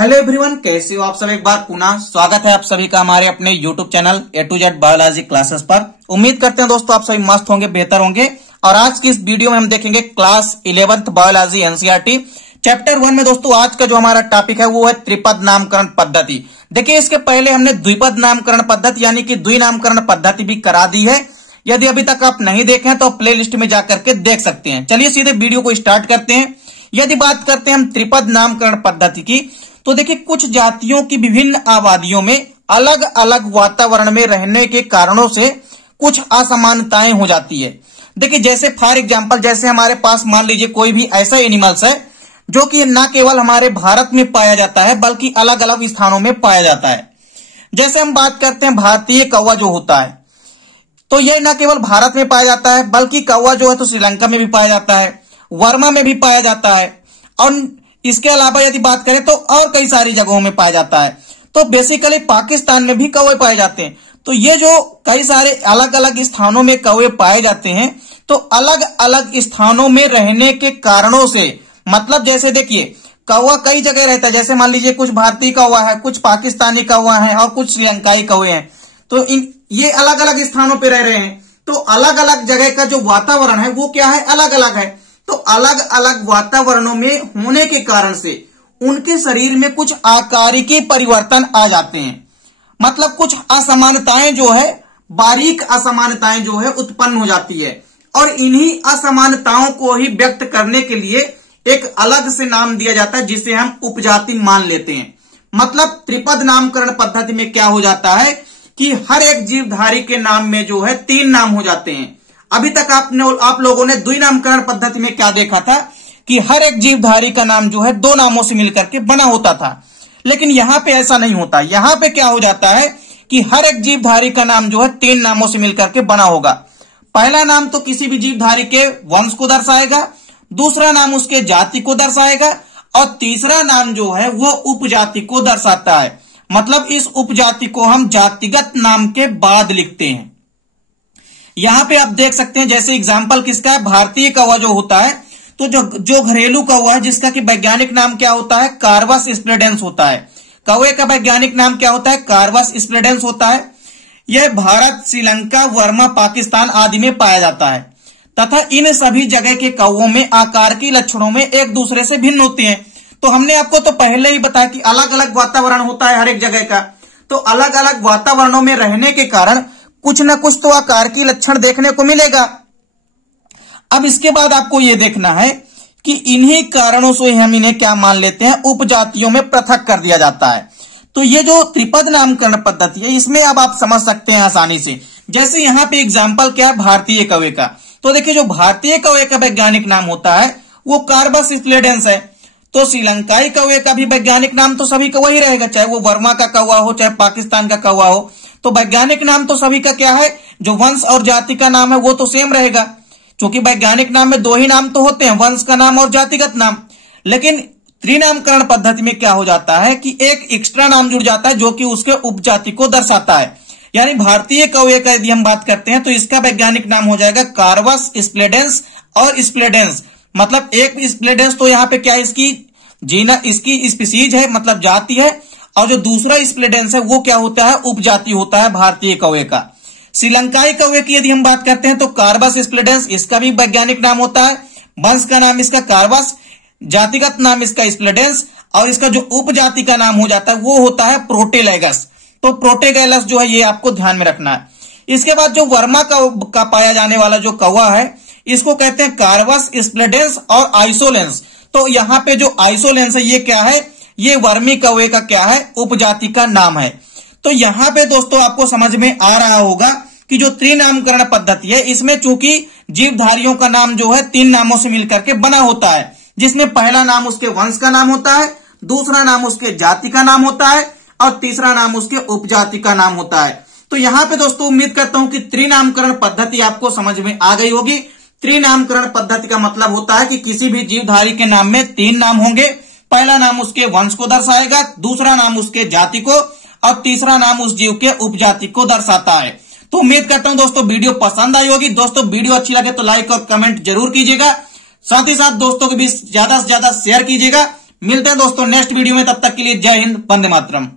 Hello everyone, कैसे हो आप सब। एक बार पुनः स्वागत है आप सभी का हमारे अपने YouTube channel A to Z biology classes पर। उम्मीद करते हैं दोस्तों आप सभी मस्त होंगे, बेहतर होंगे। और आज की इस वीडियो में हम देखेंगे class 11th biology NCERT chapter 1 में दोस्तों आज का जो हमारा टॉपिक है वो है त्रिपद नामकरण पद्धति। देखिए, इसके पहले हमने द्विपद नामकरण पद्धति यानी कि द्विनामकरण पद्धति भी करा दी है। यदि अभी तक आप नहीं देखे हैं तो प्ले लिस्ट में जाकर के देख सकते हैं। चलिए सीधे वीडियो को स्टार्ट करते हैं। यदि बात करते हैं हम त्रिपद नामकरण पद्धति की, तो देखिए कुछ जातियों की विभिन्न आबादियों में अलग अलग वातावरण में रहने के कारणों से कुछ असमानताएं हो जाती है। देखिए जैसे फॉर एग्जांपल, जैसे हमारे पास मान लीजिए कोई भी ऐसा एनिमल्स है जो कि न केवल हमारे भारत में पाया जाता है बल्कि अलग अलग स्थानों में पाया जाता है। जैसे हम बात करते हैं भारतीय कौवा जो होता है, तो यह न केवल भारत में पाया जाता है बल्कि कौवा जो है तो श्रीलंका में भी पाया जाता है, वर्मा में भी पाया जाता है, और इसके अलावा यदि बात करें तो और कई सारी जगहों में पाया जाता है। तो बेसिकली पाकिस्तान में भी कौवे पाए जाते हैं। तो ये जो कई सारे अलग अलग स्थानों में कौवे पाए जाते हैं, तो अलग अलग स्थानों में रहने के कारणों से, मतलब जैसे देखिए कौवा कई जगह रहता है। जैसे मान लीजिए कुछ भारतीय कौवा है, कुछ पाकिस्तानी कौवा है और कुछ श्रीलंकाई कौवे हैं। तो ये अलग अलग स्थानों पर रह रहे हैं। तो अलग अलग जगह का जो वातावरण है वो क्या है, अलग अलग है। तो अलग अलग वातावरणों में होने के कारण से उनके शरीर में कुछ आकारिकी परिवर्तन आ जाते हैं। मतलब कुछ असमानताएं जो है, बारीक असमानताएं जो है उत्पन्न हो जाती है। और इन्हीं असमानताओं को ही व्यक्त करने के लिए एक अलग से नाम दिया जाता है जिसे हम उपजाति मान लेते हैं। मतलब त्रिपद नामकरण पद्धति में क्या हो जाता है कि हर एक जीवधारी के नाम में जो है 3 नाम हो जाते हैं। अभी तक आप लोगों ने द्विनामकरण पद्धति में क्या देखा था कि हर एक जीवधारी का नाम जो है 2 नामों से मिलकर के बना होता था। लेकिन यहां पे ऐसा नहीं होता। यहां पे क्या हो जाता है कि हर एक जीवधारी का नाम जो है 3 नामों से मिलकर के बना होगा। पहला नाम तो किसी भी जीवधारी के वंश को दर्शाएगा, दूसरा नाम उसके जाति को दर्शाएगा, और तीसरा नाम जो है वो उपजाति को दर्शाता है। मतलब इस उपजाति को हम जातिगत नाम के बाद लिखते हैं। यहां पे आप देख सकते हैं, जैसे एग्जाम्पल किसका है, भारतीय कौवा जो होता है, तो जो घरेलू कौवा है जिसका कि वैज्ञानिक नाम क्या होता है, कार्वस स्प्लेडेंस होता है। कौवे का वैज्ञानिक नाम क्या होता है, कार्वस स्प्लेडेंस होता है। यह भारत, श्रीलंका, वर्मा, पाकिस्तान आदि में पाया जाता है तथा इन सभी जगह के कौवों में आकार के लक्षणों में एक दूसरे से भिन्न होते हैं। तो हमने आपको तो पहले ही बताया कि अलग अलग वातावरण होता है हर एक जगह का। तो अलग अलग वातावरणों में रहने के कारण कुछ ना कुछ तो आकार की लक्षण देखने को मिलेगा। अब इसके बाद आपको यह देखना है कि इन्हीं कारणों से हम इन्हें क्या मान लेते हैं, उपजातियों में पृथक कर दिया जाता है। तो ये जो त्रिपद नामकरण पद्धति है, इसमें अब आप समझ सकते हैं आसानी से। जैसे यहां पे एग्जाम्पल क्या है, भारतीय कौवे का। तो देखिए जो भारतीय कौवे का वैज्ञानिक नाम होता है वो कार्वस स्प्लेडेंस है। तो श्रीलंकाई कौवे का भी वैज्ञानिक नाम तो सभी का वही रहेगा, चाहे वो वर्मा का कौवा हो चाहे पाकिस्तान का कौवा हो। तो वैज्ञानिक नाम तो सभी का क्या है, जो वंश और जाति का नाम है वो तो सेम रहेगा, क्योंकि वैज्ञानिक नाम में 2 ही नाम तो होते हैं, वंश का नाम और जातिगत नाम। लेकिन त्रिनामकरण पद्धति में क्या हो जाता है कि एक एक्स्ट्रा नाम जुड़ जाता है जो कि उसके उपजाति को दर्शाता है। यानी भारतीय कौवे का यदि हम बात करते हैं तो इसका वैज्ञानिक नाम हो जाएगा कार्वस स्प्लेडेंस और स्प्लेडेंस। मतलब एक स्प्लेडेंस तो यहाँ पे क्या है, इसकी स्पीसीज है, मतलब जाति है, और जो दूसरा स्प्लेडेंस है वो क्या होता है, उपजाति होता है भारतीय कौवे का। श्रीलंकाई कौवे की यदि हम बात करते हैं तो कार्वस स्प्लेडेंस, इसका भी वैज्ञानिक नाम होता है, वंश का नाम इसका कार्वस, जातिगत नाम इसका स्प्लेडेंस, और इसका जो उपजाति का नाम हो जाता है वो होता है प्रोटेलैगस। तो प्रोटेगैलस जो है ये आपको ध्यान में रखना है। इसके बाद जो वर्मा का पाया जाने वाला जो कौवा है इसको कहते हैं कार्वस स्प्लेडेंस और आइसोलेंस। तो यहाँ पे जो आइसोलेंस है ये क्या है, ये वर्मी कौवे का क्या है, उपजाति का नाम है। तो यहाँ पे दोस्तों आपको समझ में आ रहा होगा कि जो त्रिनामकरण पद्धति है इसमें चूंकि जीवधारियों का नाम जो है 3 नामों से मिलकर के बना होता है, जिसमें पहला नाम उसके वंश का नाम होता है, दूसरा नाम उसके जाति का नाम होता है, और तीसरा नाम उसके उपजाति का नाम होता है। तो यहाँ पे दोस्तों उम्मीद करता हूं कि त्रिनामकरण पद्धति आपको समझ में आ गई होगी। त्रिनामकरण पद्धति का मतलब होता है कि किसी भी जीवधारी के नाम में 3 नाम होंगे। पहला नाम उसके वंश को दर्शाएगा, दूसरा नाम उसके जाति को, और तीसरा नाम उस जीव के उपजाति को दर्शाता है। तो उम्मीद करता हूं दोस्तों वीडियो पसंद आई होगी। दोस्तों वीडियो अच्छी लगे तो लाइक और कमेंट जरूर कीजिएगा। साथ ही साथ दोस्तों को भी ज्यादा से ज्यादा शेयर कीजिएगा। मिलते हैं दोस्तों नेक्स्ट वीडियो में, तब तक के लिए जय हिंद, वंदे मातरम।